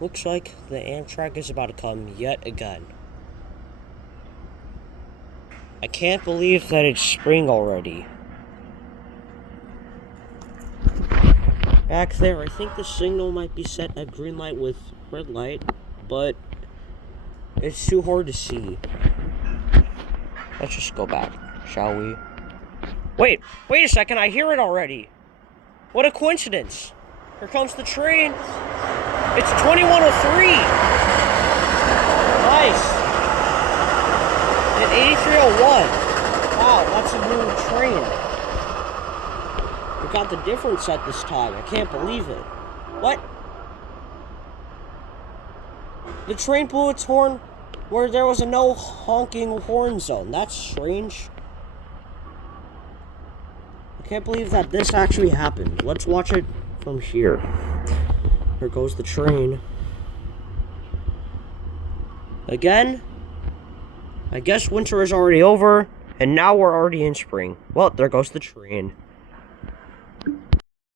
Looks like the Amtrak is about to come yet again. I can't believe that it's spring already. Back there, I think the signal might be set at green light with red light, but it's too hard to see. Let's just go back, shall we? Wait a second, I hear it already. What a coincidence. Here comes the train. It's 2103. Nice. At 8301. Wow, that's a new train. We got the difference at this time. I can't believe it. What? The train blew its horn where there was a no honking horn zone. That's strange. I can't believe that this actually happened. Let's watch it from here. Here goes the train. Again, I guess winter is already over, and now we're already in spring. Well, there goes the train.